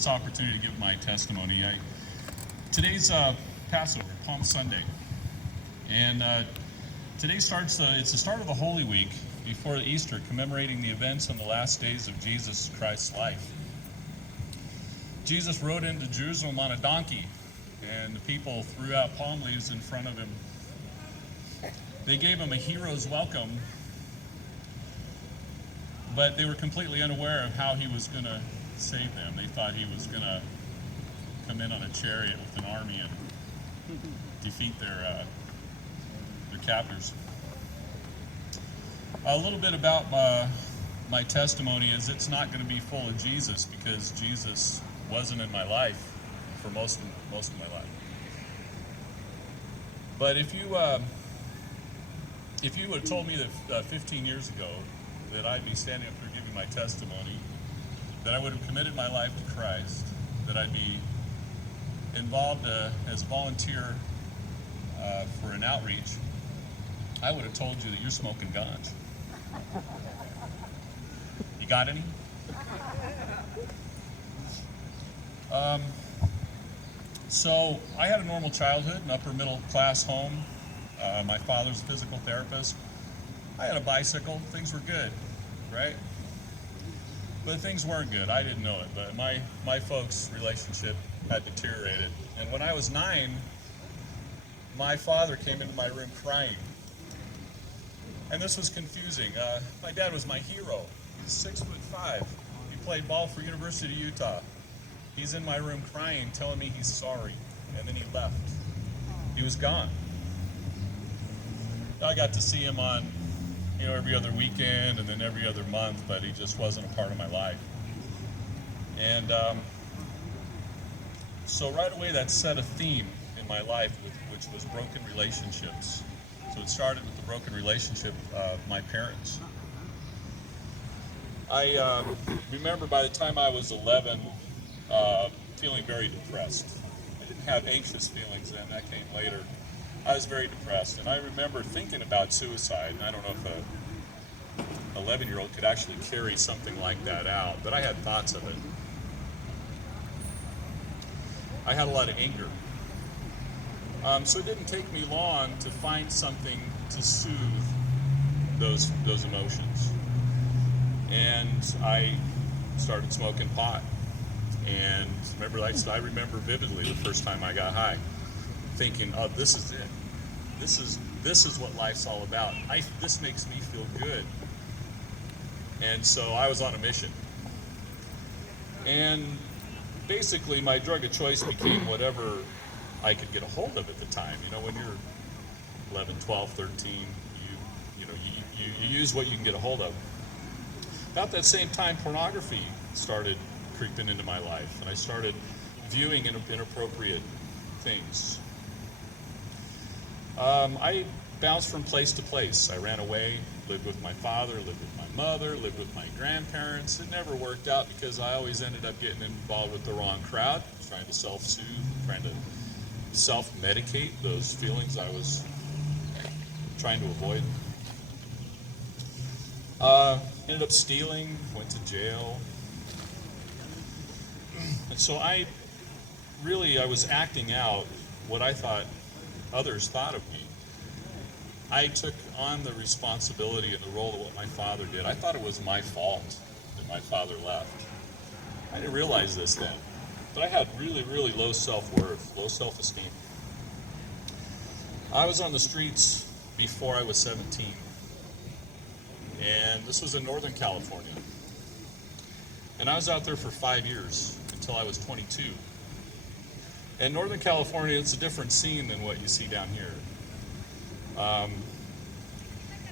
this opportunity to give my testimony. Today's Passover, Palm Sunday, and today starts. It's the start of the Holy Week before Easter, commemorating the events on the last days of Jesus Christ's life. Jesus rode into Jerusalem on a donkey, and the people threw out palm leaves in front of him. They gave him a hero's welcome, but they were completely unaware of how he was going to save them. They thought he was going to come in on a chariot with an army and defeat their captors. A little bit about my testimony is it's not going to be full of Jesus, because Jesus wasn't in my life for most of my life. But if you would have told me that 15 years ago that I'd be standing up here giving my testimony, that I would have committed my life to Christ, that I'd be involved as a volunteer for an outreach, I would have told you that you're smoking ganj. You got any? So I had a normal childhood, an upper middle class home. My father's a physical therapist. I had a bicycle. Things were good, right? But things weren't good. I didn't know it, but my folks' relationship had deteriorated. And when I was 9, my father came into my room crying. And this was confusing. My dad was my hero. He's 6'5". He played ball for University of Utah. He's in my room crying, telling me he's sorry. And then he left. He was gone. I got to see him on, every other weekend and then every other month, but he just wasn't a part of my life. And so right away that set a theme in my life, which was broken relationships. So it started with the broken relationship of my parents. I remember by the time I was 11, feeling very depressed. I didn't have anxious feelings then, that came later. I was very depressed, and I remember thinking about suicide, and I don't know if an 11-year-old could actually carry something like that out, but I had thoughts of it. I had a lot of anger. So it didn't take me long to find something to soothe those emotions. And I started smoking pot. And I remember vividly the first time I got high, thinking, oh, this is it. This is what life's all about. This makes me feel good. And so I was on a mission. And basically my drug of choice became whatever I could get a hold of at the time. When you're 11, 12, 13, you use what you can get a hold of. About that same time, pornography started creeping into my life, and I started viewing inappropriate things. I bounced from place to place. I ran away, lived with my father, lived with my mother, lived with my grandparents. It never worked out because I always ended up getting involved with the wrong crowd, trying to self-soothe, trying to self-medicate those feelings I was trying to avoid. Ended up stealing, went to jail. And so I was acting out what I thought others thought of me. I took on the responsibility and the role of what my father did. I thought it was my fault that my father left. I didn't realize this then, but I had really, really low self-worth, low self-esteem. I was on the streets before I was 17, and this was in Northern California. And I was out there for 5 years until I was 22. In Northern California, it's a different scene than what you see down here.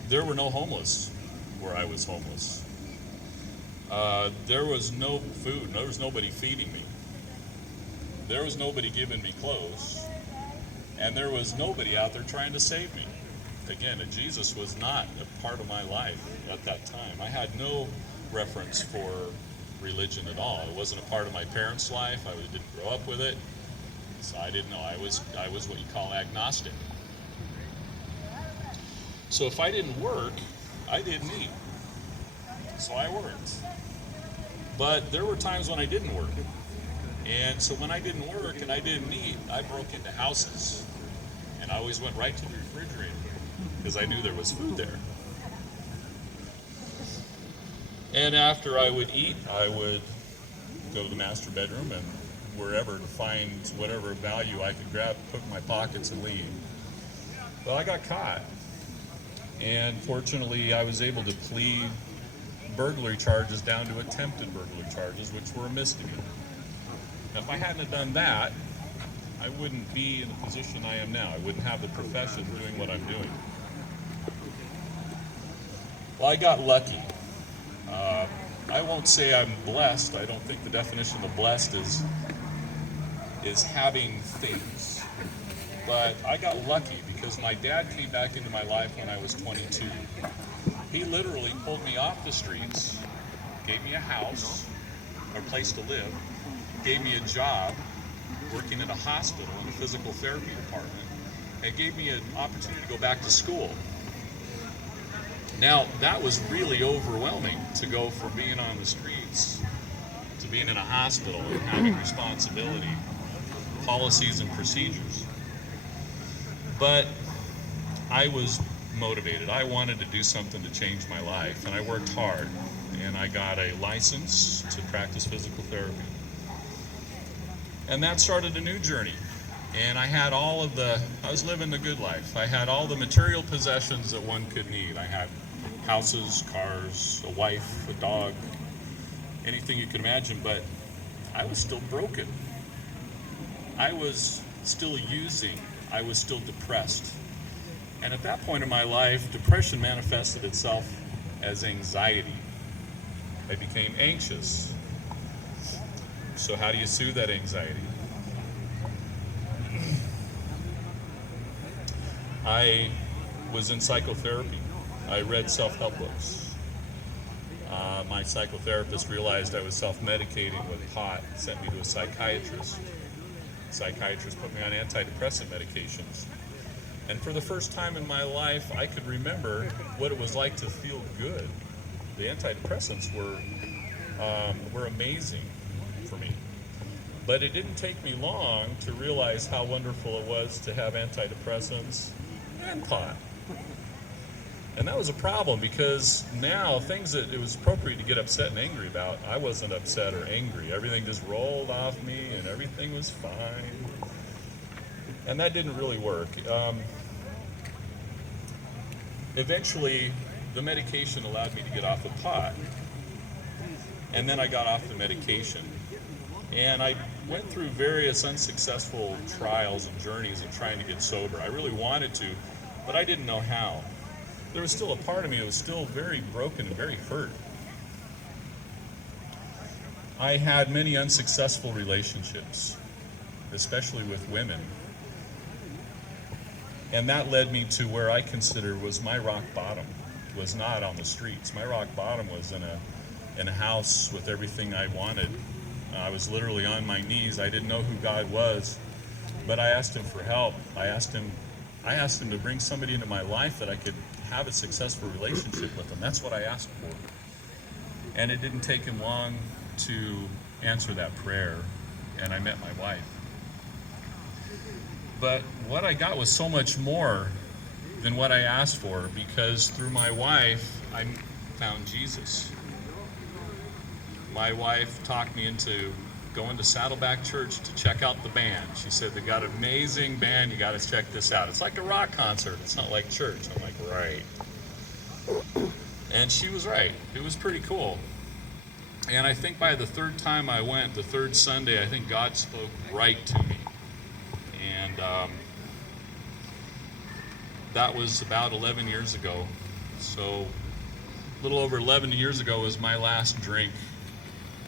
There were no homeless where I was homeless. There was no food. There was nobody feeding me. There was nobody giving me clothes. And there was nobody out there trying to save me. Again, Jesus was not a part of my life at that time. I had no reference for religion at all. It wasn't a part of my parents' life. I didn't grow up with it. So I didn't know. I was what you call agnostic. So if I didn't work, I didn't eat. So I worked. But there were times when I didn't work. And so when I didn't work and I didn't eat, I broke into houses. And I always went right to the refrigerator because I knew there was food there. And after I would eat, I would go to the master bedroom and wherever to find whatever value I could grab, put in my pockets and leave. Well, I got caught. And fortunately, I was able to plead burglary charges down to attempted burglary charges, which were a misdemeanor. Now, if I hadn't have done that, I wouldn't be in the position I am now. I wouldn't have the profession doing what I'm doing. Well, I got lucky. I won't say I'm blessed. I don't think the definition of blessed is having things. But I got lucky because my dad came back into my life when I was 22. He literally pulled me off the streets, gave me a house, a place to live, gave me a job working in a hospital in the physical therapy department, and gave me an opportunity to go back to school. Now, that was really overwhelming to go from being on the streets to being in a hospital and having responsibility, policies and procedures. But I was motivated. I wanted to do something to change my life, and I worked hard, and I got a license to practice physical therapy. And that started a new journey. And I had I was living the good life. I had all the material possessions that one could need. I had houses, cars, a wife, a dog, anything you can imagine, but I was still broken. I was still using. I was still depressed. And at that point in my life, depression manifested itself as anxiety. I became anxious. So how do you soothe that anxiety? I was in psychotherapy. I read self-help books. My psychotherapist realized I was self-medicating with pot, sent me to a psychiatrist. The psychiatrist put me on antidepressant medications. And for the first time in my life, I could remember what it was like to feel good. The antidepressants were amazing for me. But it didn't take me long to realize how wonderful it was to have antidepressants and pot. And that was a problem because now things that it was appropriate to get upset and angry about, I wasn't upset or angry. Everything just rolled off me and everything was fine. And that didn't really work. Eventually, the medication allowed me to get off the pot. And then I got off the medication. And I went through various unsuccessful trials and journeys of trying to get sober. I really wanted to, but I didn't know how. There was still a part of me that was still very broken and very hurt. I had many unsuccessful relationships, especially with women. And that led me to where I consider was my rock bottom. It was not on the streets. My rock bottom was in a house with everything I wanted. I was literally on my knees. I didn't know who God was, but I asked him for help. I asked him to bring somebody into my life that I could have a successful relationship with him. That's what I asked for. And it didn't take him long to answer that prayer, and I met my wife. But what I got was so much more than what I asked for, because through my wife, I found Jesus. My wife talked me into going to Saddleback Church to check out the band. She said, they got an amazing band, you got to check this out. It's like a rock concert, it's not like church. I'm like, right. And she was right. It was pretty cool. And I think by the third time I went, the third Sunday, I think God spoke right to me. And that was about 11 years ago. So a little over 11 years ago was my last drink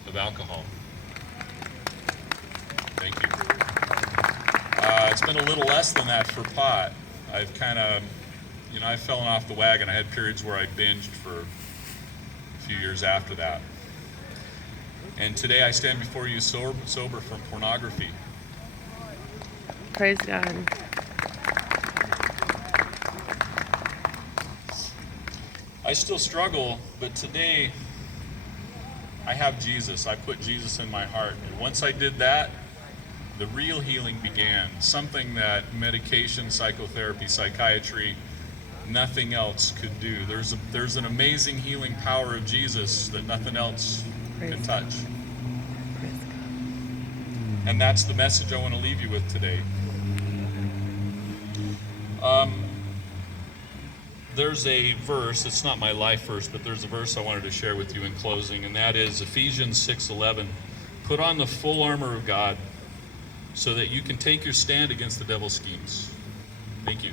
of alcohol. Thank you. It's been a little less than that for pot. I've kind of, I've fallen off the wagon. I had periods where I binged for a few years after that. And today I stand before you sober from pornography. Praise God. I still struggle, but today I have Jesus. I put Jesus in my heart. And once I did that, the real healing began. Something that medication, psychotherapy, psychiatry, nothing else could do. There's an amazing healing power of Jesus that nothing else can touch. And that's the message I want to leave you with today. There's a verse, it's not my life verse, but there's a verse I wanted to share with you in closing, and that is Ephesians 6:11. Put on the full armor of God so that you can take your stand against the devil's schemes. Thank you.